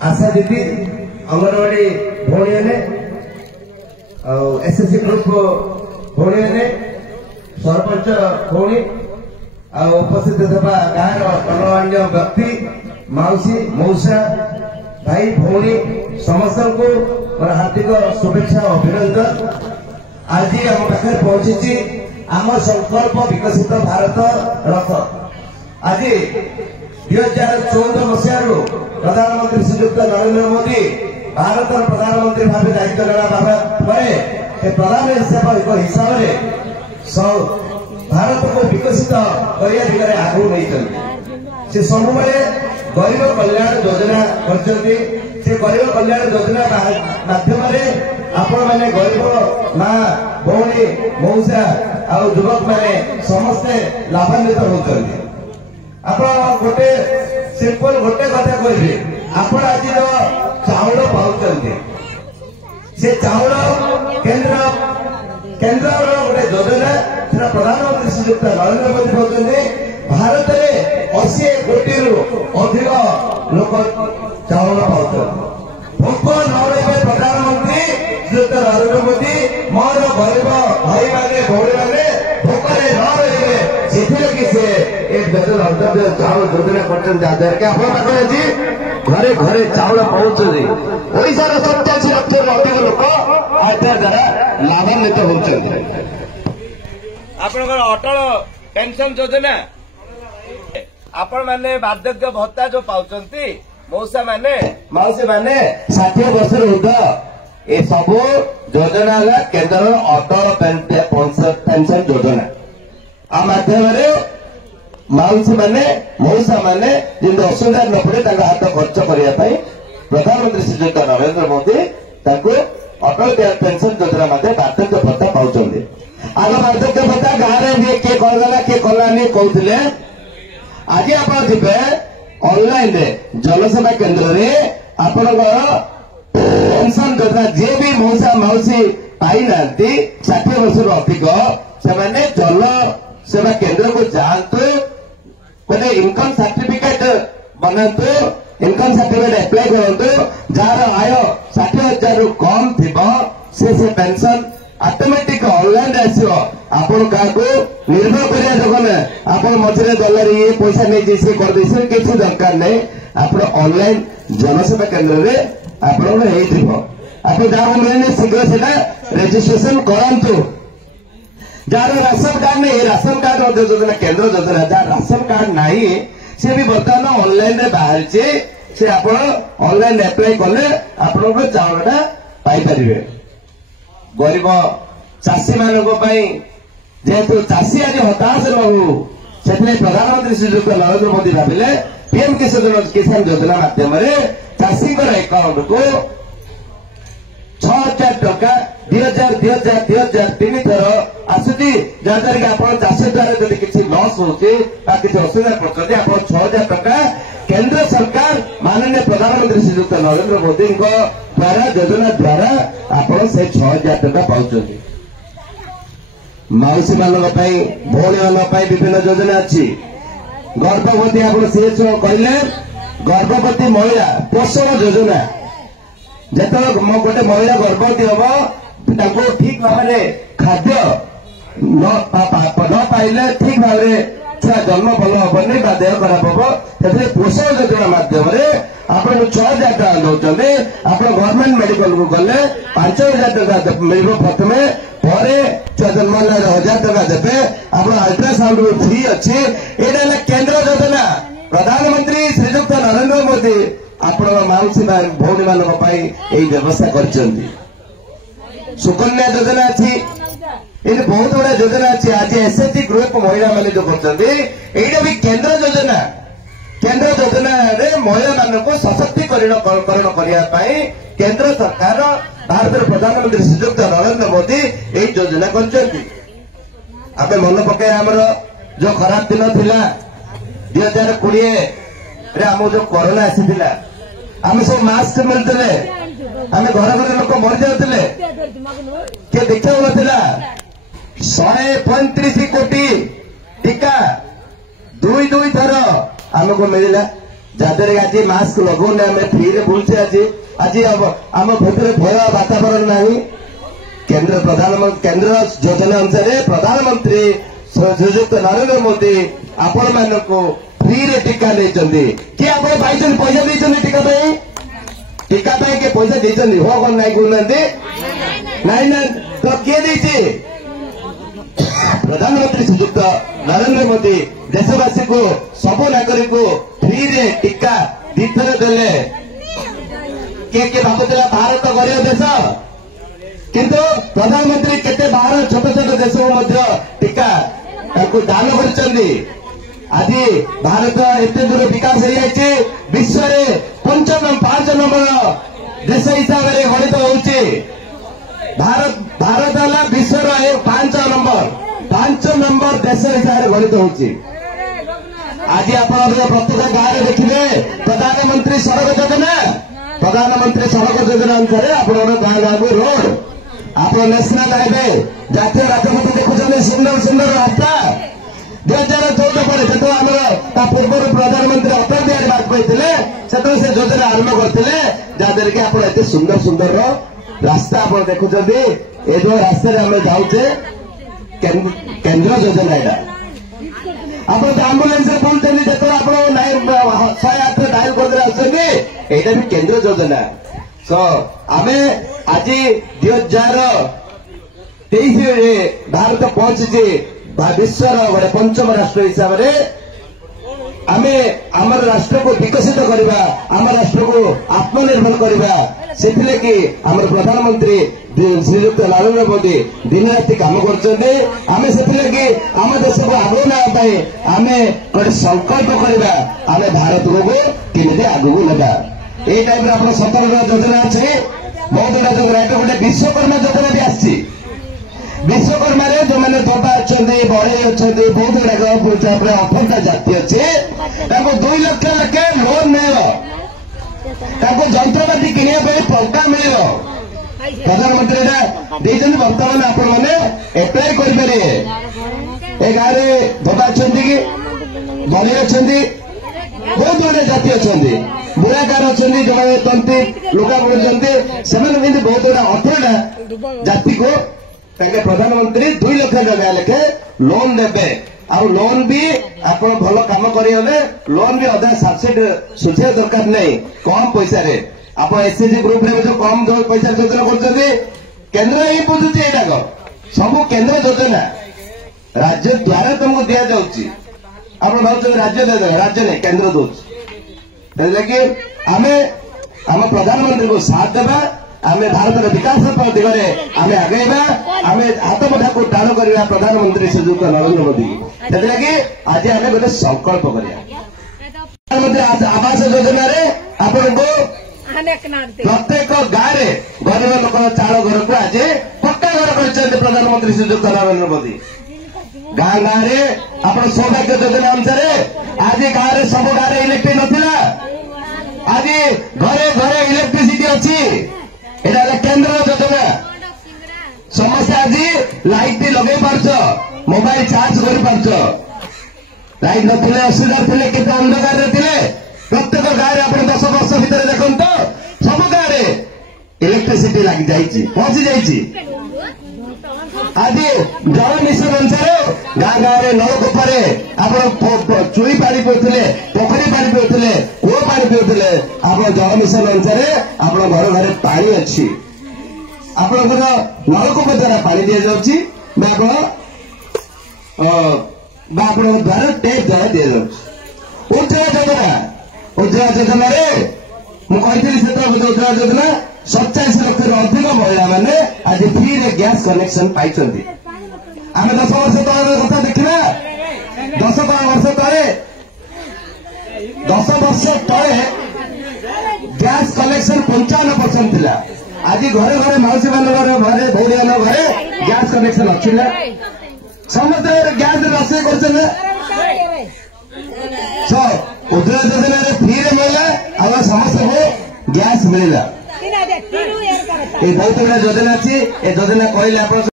आशा दीदी अंगनवाड़ी भौणी ने SSC group भौणी ने सरपंच भौणी उपस्थित होगा गाँव गणमान्य व्यक्ति मौसी मौसा भाई भौणी समस्त को मोर हार्दिक शुभेच्छा अभिनंदन। आज आम पाखे पहुंची आम संकल्प विकसित भारत रथ। आज 2014 मसीह प्रधानमंत्री श्रीयुक्त नरेंद्र मोदी भारत प्रधानमंत्री भाव दायित्व नेला पर प्रधान सेवक हिसाब से भारत को विकसित करने दिगरे आगू नहीं से सब गरीब कल्याण योजना करते। गरीब कल्याण योजना माध्यम आपण मैंने गरीब माँ भौणी मौसा आ युवक मैंने समस्ते लाभान्वित होते। आप गोटे सिंपल गोटे कथा कहे आपण आज चाउल पाँच से चाउल केंद्र गोटे योजना प्रधानमंत्री श्रीयुक्त नरेंद्र मोदी कहते भारत में 80 कोटी अधिक लोक चाउल पाँच भोक न रही प्रधानमंत्री श्रीयुक्त नरेंद्र मोदी मोर गरीब भाई मैंने भौणी मैंने भोकरे न रही चाउल योजना कर घरे घरे चाउल पहुंचुरी ओडार 87 लक्ष अधिक लोक आधार द्वारा लाभान्वित होती। आपनकर अटल पेंशन योजना आपण मैंने बार्धक्य भत्ता जो पाउचंती मौसा मैंने मौसी मैंने 60 वर्ष ऊर्ध ये सब योजना केंद्र अटल पेंशन योजना आ माध्यम मौसी मैंने मौसा मैंने जिन असुविधा न पड़े हाथ खर्च करने प्रधानमंत्री श्रीयुक्त नरेंद्र मोदी अटल पेंशन योजना बार्धक्य भत्ता पाँच। आग बार्धक्य भत्ता गाँव में किए करदेला किए कलानी कहते आज आप ऑनलाइन जनसेवा केंद्र में आपण पेंशन योजना जी भी मौसा मौसी पाई ना 60 वर्ष अधिक से जन सेवा केंद्र को जातु गोटे इनकम सर्टिफिकेट बनातु इनकम सर्टिफिकेट अप्लाई करूँ जार आय 60,000 रु कम थी से पेंशन ऑटोमेटिक ऑनलाइन आसो आपण क्या निर्भर करिया जगह आप मझे दलारी ये पैसा नहीं सी कर किसी दरकार नहीं आप ऑनलाइन जनसेवा केंद्र में आप जहाँ मिलने शीघ्र से रजिस्ट्रेशन करूँ। जार राशन कार्ड नहीं राशन कार्ड योजना केंद्र योजना जहाँ राशन कार्ड नहीं सी भी बर्तमान ऑनलाइन बाहर से आप ऑनलाइन अप्लाई कले आप चाउलटा पाइपर। गरीब चाषी मान जेहेतु चाषी आज हताश न हो से प्रधानमंत्री श्रीयुक्त नरेंद्र मोदी भाविले पीएम किसान योजना माध्यम चाषी अकाउंट को 6,000 टका 2,000 3 थर आसुची जहाद्वारा कि आप चाष द्वारा जब किसी लस होती असुविधा पड़ते आप 6,000 टका केंद्र सरकार माननीय प्रधानमंत्री श्रीयुक्त नरेंद्र मोदी द्वारा योजना द्वारा आप 6,000 टका पाँच। मौसी मान भौणी मान विभिन्न योजना अच्छी गर्भवती आप कहले गर्भवती महिला पोषण योजना जिते गोटे महिला गर्भवती हम ठीक भाव खाद्य न पाइले ठीक भाव छुआ जन्म भल हेनी देह खराब हम से पोषण योजना मध्यम आप 6,000 टका दौरान आप गवर्नमेंट मेडिकल को गले 5,000 टका मिल प्रथम पर छुआ जन्म 1,000 टका देते आप अल्ट्रासाउंड भी फ्री अच्छी यहाँ केंद्र योजना प्रधानमंत्री श्रीयुक्त नरेंद्र मोदी आपण मौसी भौणी मान व्यवस्था कर सुकन्या योजना अच्छी ये बहुत गुड़ा योजना अच्छी आज एसएचजी ग्रुप महिला मैंने जो कर भी केंद्र योजना महिला मान को सशक्तिकरण करने केंद्र सरकार भारत प्रधानमंत्री श्रीयुक्त नरेंद्र मोदी यही योजना कर मन पकड़ आमर जो खराब दिन थिला 2020 आम जो कोरोना आसी आम सब मास्क मिलते आम घर घर लोक मरी जाते किए देखा ना 135 कोटी टीका 2 थर आमको मिलला जहाँद्वारा आज मास्क लगौने आम फ्री रे बुलचे आज आम भीतर भय वातावरण नहीं। केंद्र योजना अनुसार प्रधानमंत्री श्रीयुक्त नरेंद्र मोदी आपण मान फ्री रे टीका नहीं कि आप पैसा देते टीका टीका के पैसा देते हो कौन नाई कहना नाई ना तो किए देती प्रधानमंत्री श्रीयुक्त नरेंद्र मोदी देशवासी को सब नागरिक को फ्री रे टीका दीथर देले किए भावुला भारत गरीब देश किंतु प्रधानमंत्री केते बाहर छोट छोट देश को टीका दान कर आज भारत एते दूर विकास हो जाए विश्व में 5 नंबर देश हिसाब से गणित होउची। भारत है विश्व 5 नंबर देश हिसाब से गणित होउची। आज आप प्रत्येक गाँव में देखिए प्रधानमंत्री सड़क योजना अनुसार आप गाँ गाँव को रोड आप नेशनल हाईवे जातीय राजपथ देखुं सुंदर सुंदर रास्ता 2014 पर जो आम पूर्व प्रधानमंत्री अटल बिहारी वाजपेयी थे से योजना आरंभ करते जहाँद्वारा कि आप सुंदर सुंदर रास्ता आप देखुं ये जो रास्ता आम जाऊे केंद्र योजना यहाँ आप आंबुलांस पहुंचे जो आप 108 डायल कर यहाँ भी केंद्र योजना सो आम आज 2023 भारत पहुंची विश्व गोटे 5म राष्ट्र हिसाब से आम आम राष्ट्र को विकसित करवा आम राष्ट्र को आत्मनिर्भर करवा से आम प्रधानमंत्री श्रीयुक्त नरेंद्र मोदी दिन राति काम करते आम से आम देश को आगे नापी आम गोटे संकल्प करवा आम भारत को केमी आगू ना ये टाइम आप 17 योजना अच्छे बहुत गुड़ा योजना ये गोटे विश्वकर्मा योजना भी आसी विश्वकर्मा जो मैंने दोटा अच्छा बढ़ई अच्छा बहुत गुड़ाक 18टा जाति अच्छे 2 लाख लेखे लोन मिल जंत्रपाति किणा टंका मिल प्रधानमंत्री बर्तमान आपण मैंने एप्लाय करें ए गाँव में दोटा अच्छा कि बढ़ई अच्छा बहुत गुड़ा जाति अच्छा बुराकार अच्छा जो तंती लुगा बोलते से बहुत गुड़ा 18टा जाति को प्रधानमंत्री 2 लाख टका लेखे लोन देवे आ लोन भी आप भल कम करगले लोन भी अधा सब्सिडी सुझा दरकार नहीं कम पैसा रे आप एसएचजी ग्रुप रे जो कम पैसा योजना कर केन्द्र ही बुझुचे यहाँ सब केन्द्र योजना राज्य द्वारा तुमको दि जाऊँगी आप भाव राज्य राज्य नहीं केन्द्र दूसरी आम प्रधानमंत्री को साथ देवा आम भारत विकास दिगरे आम आगेबा आम हाथ मुठा को टाण करवा प्रधानमंत्री श्रीयुक्त नरेंद्र मोदी से आज आम गोटे संकल्प प्रधानमंत्री आवास योजना आपको प्रत्येक गाँव में गरीब लोक चाल घर को आज पक्का घर कर प्रधानमंत्री श्रीयुक्त नरेंद्र मोदी गाँ गाँव में आप सौभाग्य योजना अनुसार आज गाँव में सब गाँव में इलेक्ट्रिक नथिला आज घरे घरे इलेक्ट्रिसिटी अच्छी एटा केंद्र योजना समस्या आज लाइट लगे पार्छ मोबाइल चार्ज कर पार्छ लाइट नथिले असुविधा थे केते अंधकार थे प्रत्येक गाँव में आप 10 वर्ष भितर देखो सब गाँव में इलेक्ट्रिसिटी लगी जाइए पहुंची जाइए आज जल मिशन अनुसार गाँ गाँव में नलकूप आप चुई पानी पीते पोखरी पानी पीते कूह पानी पीते आप जल मिशन अनुसार आप घर घर पानी अच्छी आप नलकूप द्वारा पानी दि जाऊँगी द्वारा टेप द्वारा दि जाऊँ उज्ज्वला योजना मुझे उज्ज्वला योजना 27 लाख अधिक महिला मैंने आज फ्री रे गैस कनेक्शन पाई आम 10 वर्ष तले कथा देखा 10 वर्ष तले गैस कनेक्शन 55% थिला आज घरे घरे मौसी मान घरे भौरी मान घरे गैस कनेक्शन अच्छी समस्त गैस रोषे कर उज्ज्वला योजना फ्री रे मिला आम समस्त को गैस मिलला बहुत गुड़ा योजना अच्छी योजना कहले